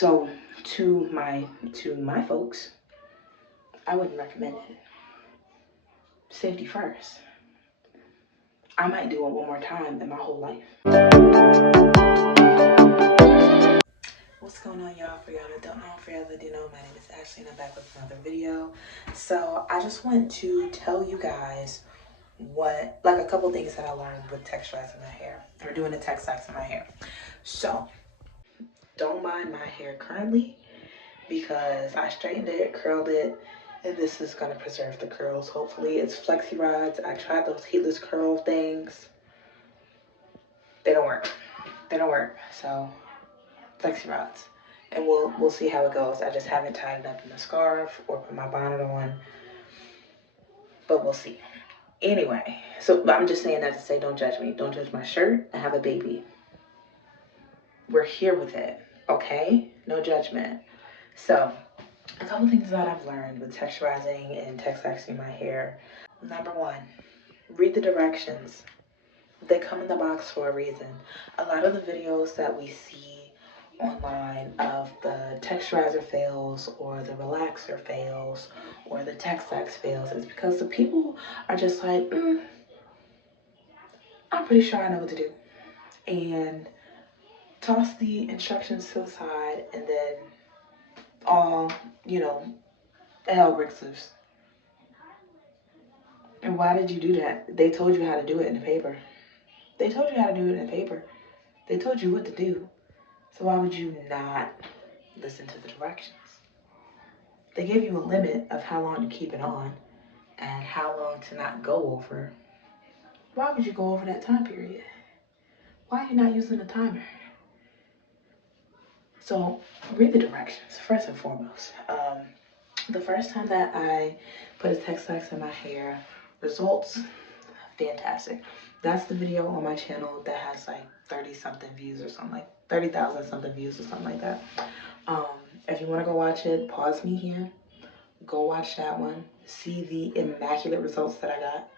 So to my folks, I wouldn't recommend it. Safety first. I might do it one more time in my whole life. What's going on, y'all? For y'all that don't know, for y'all that do know, my name is Ashley and I'm back with another video. So I just want to tell you guys a couple things that I learned with texturizing my hair, or doing the textiles in my hair. So don't mind my hair currently because I straightened it, curled it, and this is going to preserve the curls. Hopefully it's flexi rods. I tried those heatless curl things. They don't work. They don't work. So flexi rods, and we'll see how it goes. I just haven't tied it up in a scarf or put my bonnet on, but we'll see. Anyway, so I'm just saying that to say don't judge me. Don't judge my shirt. I have a baby. We're here with it, okay? No judgment. So a couple things that I've learned with texturizing and texturizing my hair. Number one, read the directions. They come in the box for a reason. A lot of the videos that we see online of the texturizer fails or the relaxer fails or the textiles fails is because the people are just like, I'm pretty sure I know what to do, and toss the instructions to the side, and then all, hell breaks loose. And why did you do that? They told you how to do it in the paper. They told you how to do it in the paper. They told you what to do. So why would you not listen to the directions? They gave you a limit of how long to keep it on and how long to not go over. Why would you go over that time period? Why are you not using a timer? So read the directions first and foremost. The first time that I put a textile in my hair, results fantastic. That's the video on my channel that has like 30 something views or something, like 30,000 something views or something like that. If you want to go watch it, pause me here, go watch that one, see the immaculate results that I got,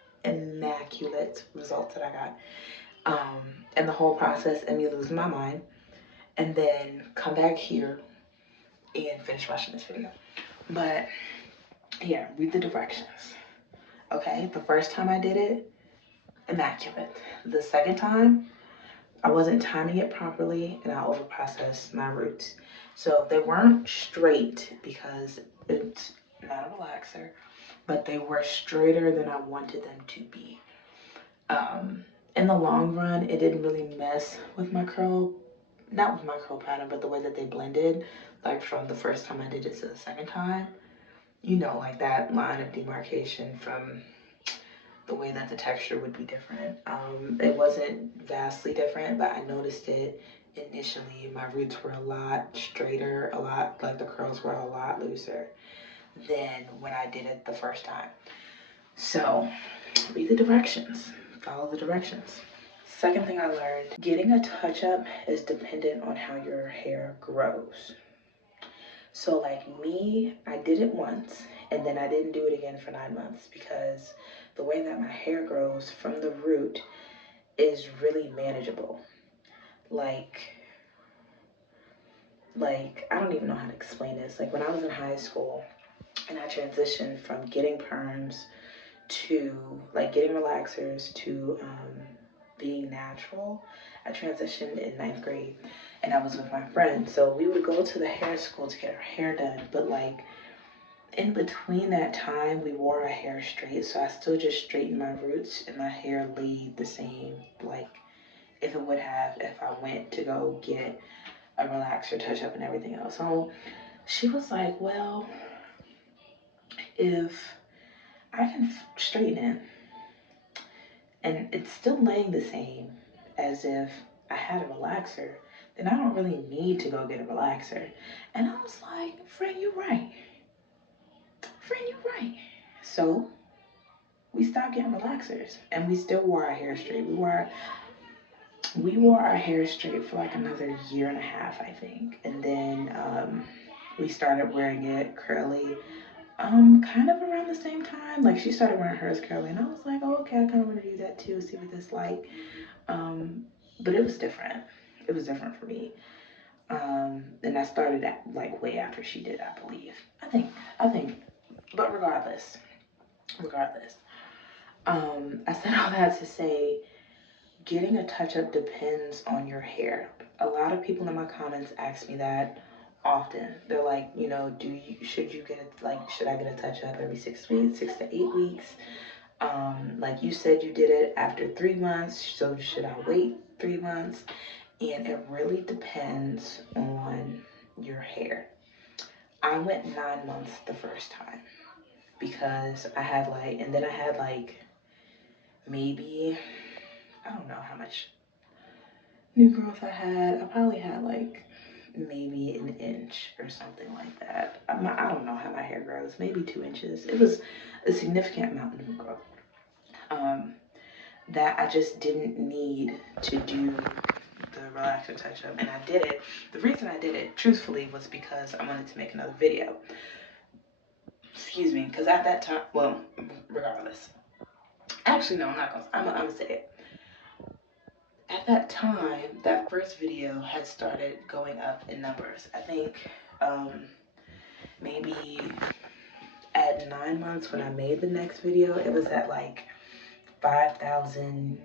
and the whole process and me losing my mind, and then come back here and finish watching this video. But yeah, read the directions. Okay, the first time I did it, immaculate. The second time, I wasn't timing it properly and I overprocessed my roots. So they weren't straight because it's not a relaxer, but they were straighter than I wanted them to be. In the long run, it didn't really mess with my curl, not with my curl pattern, but the way that they blended, like from the first time I did it to the second time. Like that line of demarcation from the way that the texture would be different. It wasn't vastly different, but I noticed it initially. My roots were a lot straighter, like the curls were a lot looser than when I did it the first time. So read the directions, follow the directions. Second thing I learned, getting a touch-up is dependent on how your hair grows. So like me, I did it once and then I didn't do it again for 9 months because the way that my hair grows from the root is really manageable. Like I don't even know how to explain this. Like when I was in high school and I transitioned from getting perms to like getting relaxers to being natural, I transitioned in 9th grade and I was with my friend. So we would go to the hair school to get our hair done, but like in between that time, we wore our hair straight, so I still just straightened my roots and my hair laid the same, like if it would have if I went to go get a relaxer, touch up, and everything else. So she was like, well, if I can straighten it and it's still laying the same as if I had a relaxer, then I don't really need to go get a relaxer. And I was like, friend, you're right. Friend, you're right. So we stopped getting relaxers and we still wore our hair straight. We wore our hair straight for like another year and a half, I think. And then we started wearing it curly kind of around the same time. Like she started wearing hers curly and I was like, oh, okay, I kind of want to do that too, see what this like. But it was different. It was different for me. And I started at, like, way after she did, I believe. I think, but regardless, I said all that to say, getting a touch-up depends on your hair. A lot of people in my comments ask me that often. They're like, you know, should you get it, like, should I get a touch-up every 6 weeks, 6 to 8 weeks? Like you said, you did it after 3 months, so should I wait 3 months? And it really depends on your hair. I went 9 months the first time because I had like, and then I had like maybe, I don't know how much new growth I had. I probably had like maybe an inch or something like that. I don't know how my hair grows, maybe 2 inches. It was a significant amount of new growth. That I just didn't need to do the relaxer touch up, and I did it. The reason I did it, truthfully, was because I wanted to make another video. Excuse me, because at that time, well, regardless. Actually, no, I'm gonna say it. At that time, that first video had started going up in numbers. I think maybe at 9 months when I made the next video, it was at like 5,000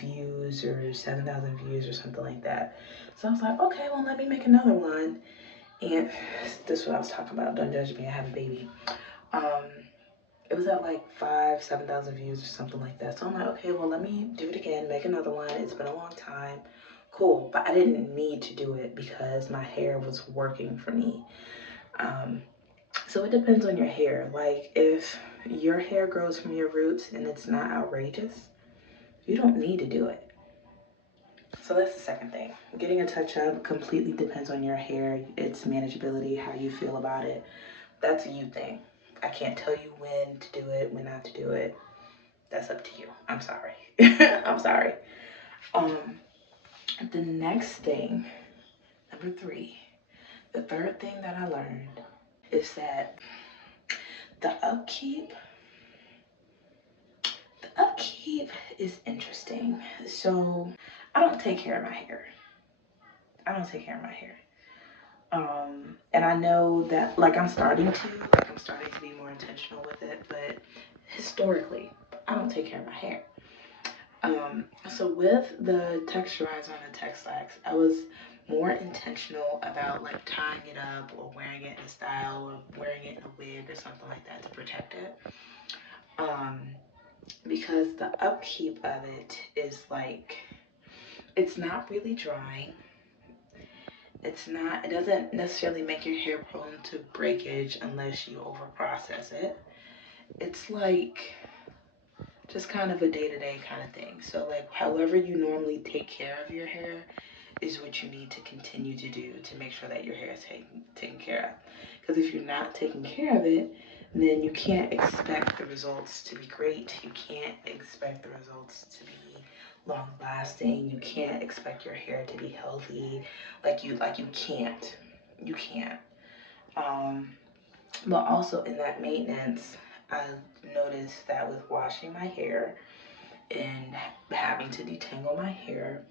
views or 7,000 views or something like that. So I was like, okay, well, let me make another one. And this is what I was talking about. Don't judge me, I have a baby. It was at like 7,000 views or something like that. So I'm like, okay, well, let me do it again, make another one. It's been a long time. Cool. But I didn't need to do it because my hair was working for me. So it depends on your hair. Like, if your hair grows from your roots and it's not outrageous, you don't need to do it. So that's the second thing. Getting a touch-up completely depends on your hair, its manageability, how you feel about it. That's a you thing. I can't tell you when to do it, when not to do it. That's up to you. I'm sorry. I'm sorry. The next thing, number 3, the third thing that I learned is that the upkeep is interesting. So I don't take care of my hair. And I know that, like, I'm starting to be more intentional with it, but historically, I don't take care of my hair. So with the texturizer and the TEXTURIZER, I was more intentional about like tying it up or wearing it in a style or wearing it in a wig or something like that to protect it. Because the upkeep of it is like, it's not really drying. It doesn't necessarily make your hair prone to breakage unless you over process it. It's like just kind of a day-to-day kind of thing. So like, however you normally take care of your hair is what you need to continue to do to make sure that your hair is taken care of. Because if you're not taking care of it, then you can't expect the results to be great. You can't expect the results to be long lasting. You can't expect your hair to be healthy. You can't. You can't. But also in that maintenance, I've noticed that with washing my hair and having to detangle my hair,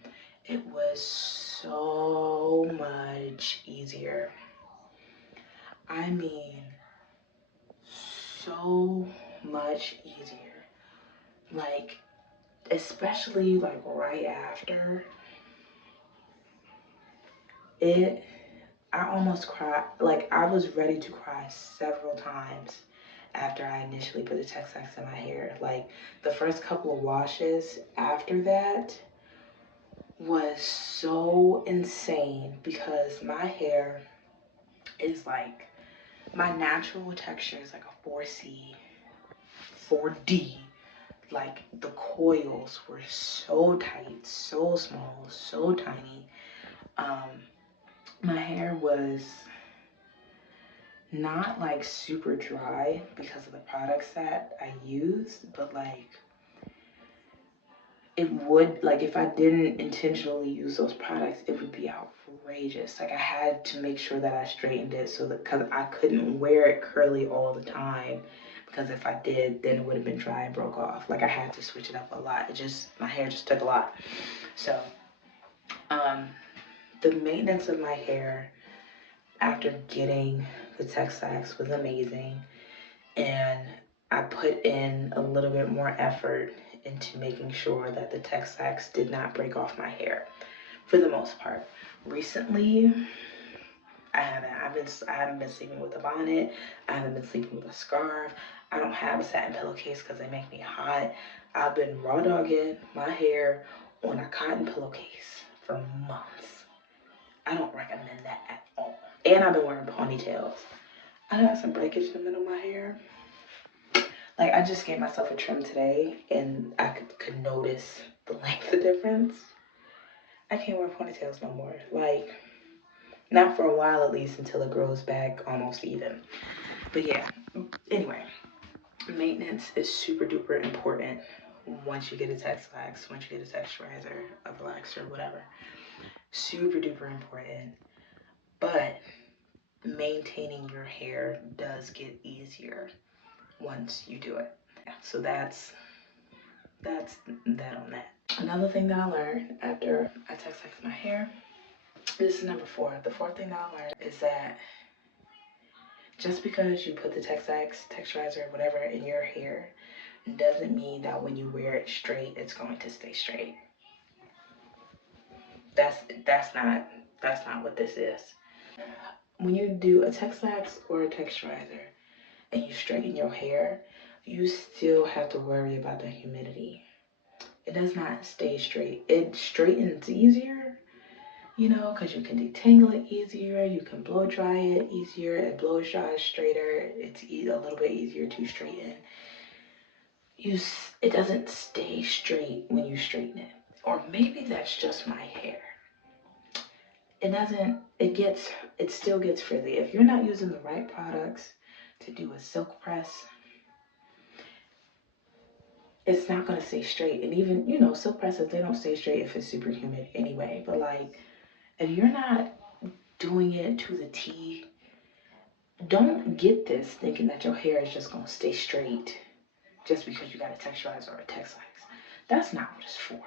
it was so much easier. I mean, so much easier. Like, especially like right after it, I almost cried. Like, I was ready to cry several times after I initially put the Texturizers in my hair. Like, the first couple of washes after that was so insane because my hair is like, my natural texture is like a 4C, 4D. Like, the coils were so tight, so small, so tiny. My hair was not like super dry because of the products that I used, but like, it would, like, if I didn't intentionally use those products, it would be outrageous. Like, I had to make sure that I straightened it so that, because I couldn't wear it curly all the time, because if I did, then it would have been dry and broke off. Like, I had to switch it up a lot. My hair just took a lot. So The maintenance of my hair after getting the Texturax was amazing, and I put in a little bit more effort into making sure that the Texturax did not break off my hair for the most part. Recently, I haven't been sleeping with a bonnet. I haven't been sleeping with a scarf. I don't have a satin pillowcase because they make me hot. I've been raw dogging my hair on a cotton pillowcase for months. I don't recommend that at all. And I've been wearing ponytails. I got some breakage in the middle of my hair. Like, I just gave myself a trim today and I could notice the length of difference. I can't wear ponytails no more. Like, not for a while at least, until it grows back almost even. But yeah, anyway, maintenance is super duper important once you get a Texturax, once you get a texturizer, a relaxer, whatever. Super duper important. But maintaining your hair does get easier once you do it. So that's that on that. Another thing that I learned after I Texturax my hair, this is number 4. The 4th thing that I learned is that just because you put the texturizer, whatever, in your hair doesn't mean that when you wear it straight, it's going to stay straight. That's not what this is. When you do a Texturax or a texturizer and you straighten your hair, you still have to worry about the humidity. It does not stay straight. It straightens easier, you know, because you can detangle it easier, you can blow dry it easier, it blows dries straighter, it's a little bit easier to straighten. It doesn't stay straight when you straighten it. Or maybe that's just my hair. It still gets frizzy. If you're not using the right products to do a silk press, it's not gonna stay straight. And even, you know, silk presses, they don't stay straight if it's super humid anyway. But like, if you're not doing it to the T, don't get this thinking that your hair is just gonna stay straight just because you got a texturizer or a Texturax. That's not what it's for.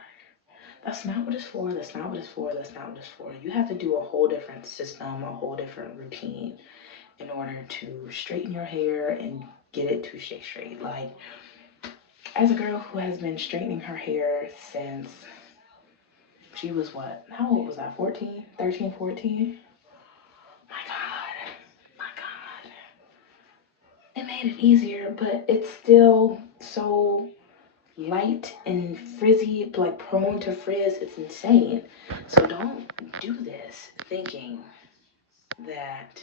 That's not what it's for. That's not what it's for. That's not what it's for. You have to do a whole different system, a whole different routine in order to straighten your hair and get it to stay straight. Like, as a girl who has been straightening her hair since she was what? How old was I? 14? 13, 14? My God. It made it easier, but it's still so light and frizzy, like prone to frizz. It's insane. So don't do this thinking that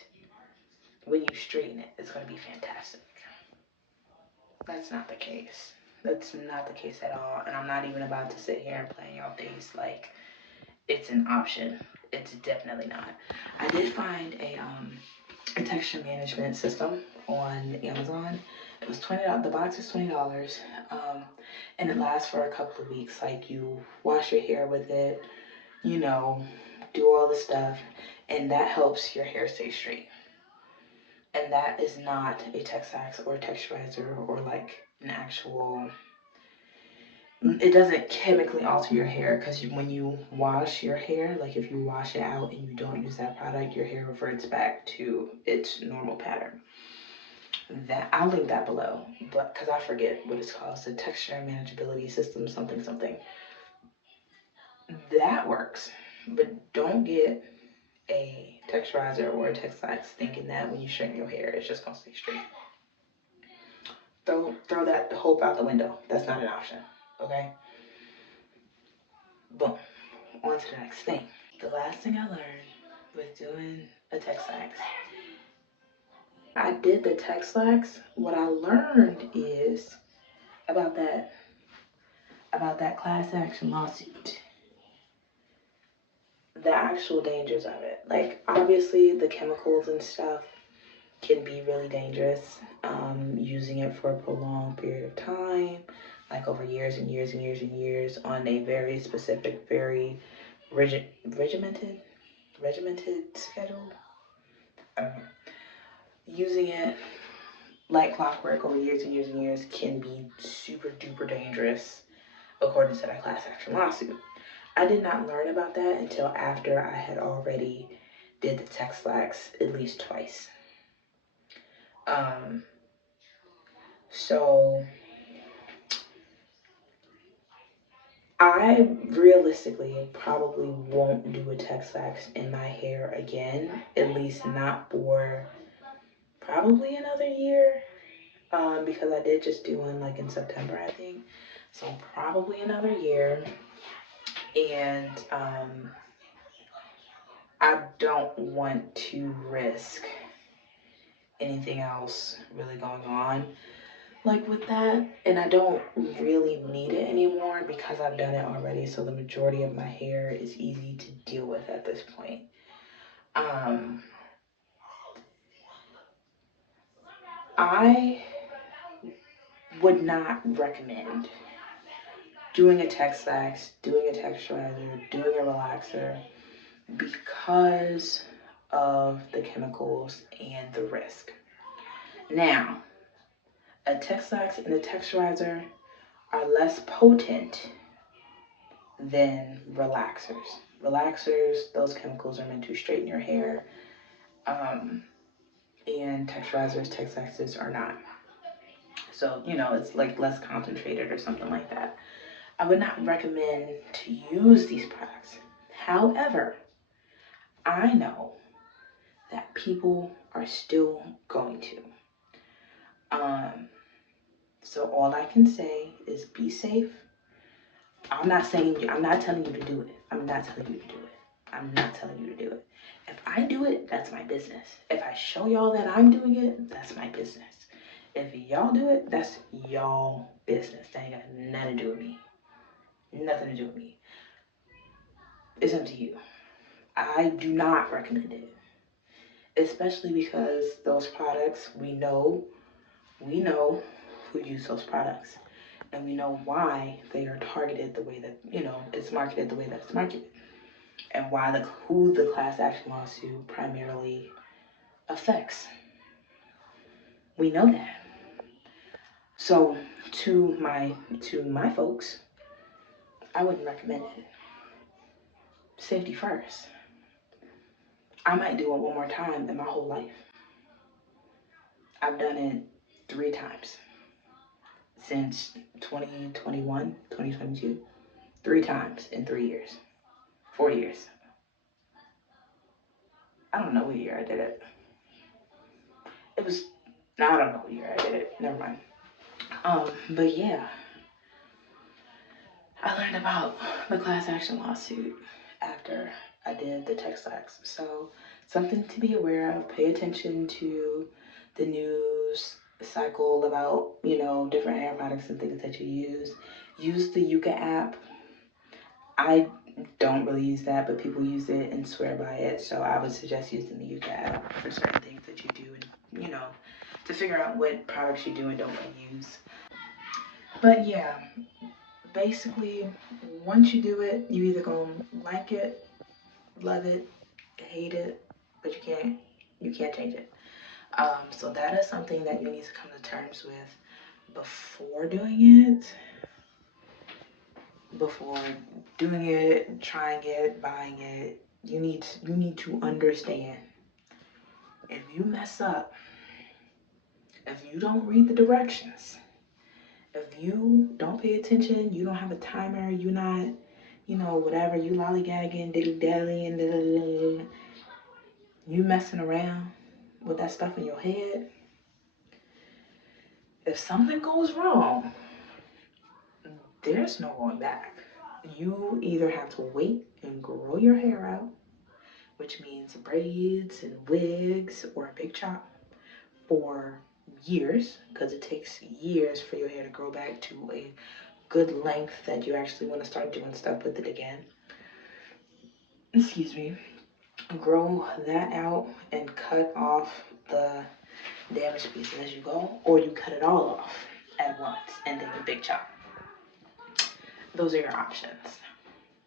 when you straighten it, it's going to be fantastic. That's not the case. That's not the case at all. And I'm not even about to sit here and play in your face like it's an option. It's definitely not. I did find a texture management system on Amazon. It was $20. The box is $20, and it lasts for a couple of weeks. Like, you wash your hair with it, you know, do all the stuff, and that helps your hair stay straight. And that is not a Texturax or a texturizer or like an actual. It doesn't chemically alter your hair, because when you wash your hair, like if you wash it out and you don't use that product, your hair reverts back to its normal pattern. That I'll link that below, but because I forget what it's called, it's a texture manageability system, something. That works, but don't get a texturizer or a Texturax thinking that when you straighten your hair, it's just gonna stay straight. Throw that hope out the window. That's not an option. Okay. Boom. On to the next thing. The last thing I learned with doing a Texturax. I did the Texturax. What I learned is about that class action lawsuit. The actual dangers of it. Like, obviously the chemicals and stuff can be really dangerous. Using it for a prolonged period of time, like over years and years and years and years, on a very specific, very regimented schedule. I don't know. Using it like clockwork over years and years and years can be super duper dangerous, according to that class action lawsuit. I did not learn about that until after I had already did the Textlax at least twice. So I realistically probably won't do a Textlax in my hair again, at least not for probably another year, because I did just do one like in September, I think. So probably another year, and I don't want to risk anything else really going on like with that, and I don't really need it anymore because I've done it already, so the majority of my hair is easy to deal with at this point. I would not recommend doing a Textlax, doing a texturizer, doing a relaxer because of the chemicals and the risk. Now, a Textlax and a texturizer are less potent than relaxers. Relaxers, those chemicals are meant to straighten your hair, and texturizers, Textlaxes are not. So, you know, it's like less concentrated or something like that. I would not recommend to use these products. However, I know that people are still going to. So all I can say is be safe. I'm not telling you to do it. I'm not telling you to do it. I'm not telling you to do it. If I do it, that's my business. If I show y'all that I'm doing it, that's my business. If y'all do it, that's y'all business. That ain't got nothing to do with me. Nothing to do with me. It's up to you. I do not recommend it. Especially because those products, we know who use those products. And we know why they are targeted the way that, you know, it's marketed the way that it's marketed. And who the class action lawsuit primarily affects. We know that. So to my folks, I wouldn't recommend it. Safety first. I might do it one more time in my whole life. I've done it 3 times since 2021, 2022. 3 times in 3 years, 4 years. I don't know what year I did it. I don't know what year I did it. Never mind. But yeah, I learned about the class action lawsuit after I did the Textlax. So something to be aware of. Pay attention to the news cycle about, you know, different hair products and things that you use. Use the Yuka app. I don't really use that, but people use it and swear by it. So I would suggest using the Yuka app for certain things that you do, and, you know, to figure out what products you do and don't use. But yeah, basically, once you do it, you either gonna like it, love it, hate it, but you can't change it. So that is something that you need to come to terms with before doing it. Before doing it, trying it, buying it, you need to understand. If you mess up, if you don't read the directions, if you don't pay attention, you don't have a timer, you're not, you know, whatever, you lollygagging, dilly-dallying, you messing around with that stuff in your head, if something goes wrong, there's no going back. You either have to wait and grow your hair out, which means braids and wigs or a big chop for years, because it takes years for your hair to grow back to a good length that you actually want to start doing stuff with it again. Excuse me. Grow that out and cut off the damaged pieces as you go, or you cut it all off at once and then you big chop. Those are your options.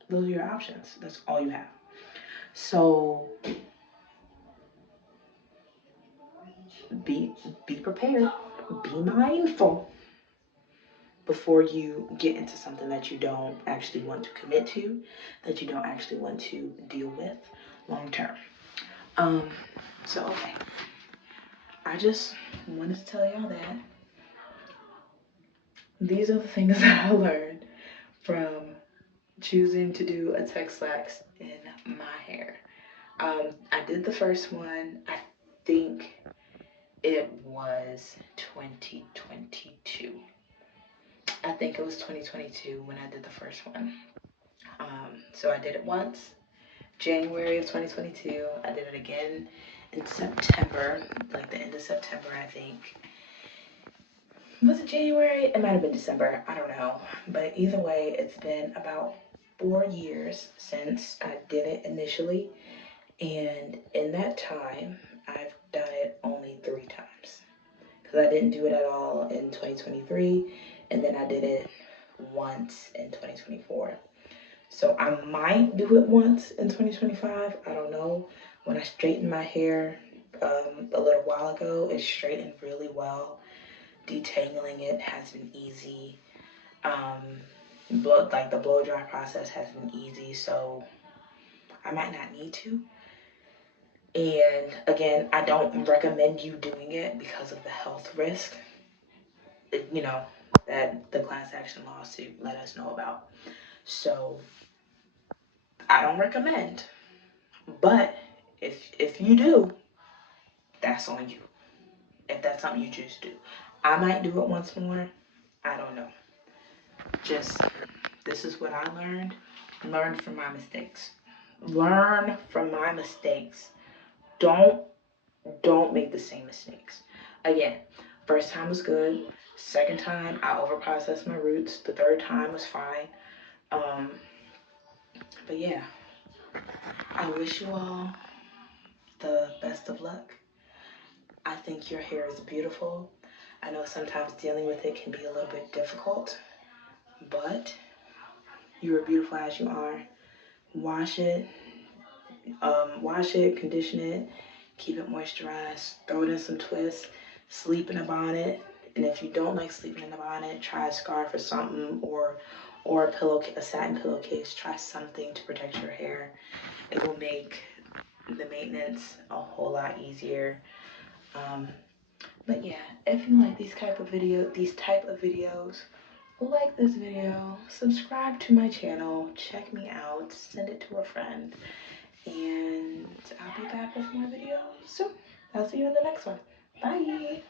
Those are your options. That's all you have. So be prepared. Be mindful. before you get into something that you don't actually want to commit to, that you don't actually want to deal with long term. So okay, I just wanted to tell y'all that these are the things that I learned from choosing to do a Textlax in my hair. I did the first one, I think it was 2022. I think it was 2022 when I did the first one. So I did it once, January of 2022. I did it again in September, like the end of September, I think. Was it January? It might have been December. I don't know. But either way, it's been about 4 years since I did it initially. And in that time, I've done it only 3 times. Because I didn't do it at all in 2023. And then I did it once in 2024. So I might do it once in 2025. I don't know. When I straightened my hair a little while ago, it straightened really well. Detangling it has been easy. Like the blow dry process has been easy, so I might not need to. And again, I don't recommend you doing it because of the health risk, you know, that the class action lawsuit let us know about. So I don't recommend, but if you do, that's on you. If that's something you choose to do, I might do it once more. I don't know. Just, this is what I learned. Learn from my mistakes. Learn from my mistakes. Don't make the same mistakes. Again, first time was good. Second time, I overprocessed my roots. The third time was fine. But yeah, I wish you all the best of luck. I think your hair is beautiful. I know sometimes dealing with it can be a little bit difficult, but you are beautiful as you are. Wash it, condition it, keep it moisturized, throw it in some twists, sleep in a bonnet. And if you don't like sleeping in a bonnet, try a scarf or something, or a satin pillowcase. Try something to protect your hair. It will make the maintenance a whole lot easier. But yeah, if you like these type of videos, like this video, subscribe to my channel, check me out, send it to a friend, and I'll be back with more videos soon. I'll see you in the next one. Bye!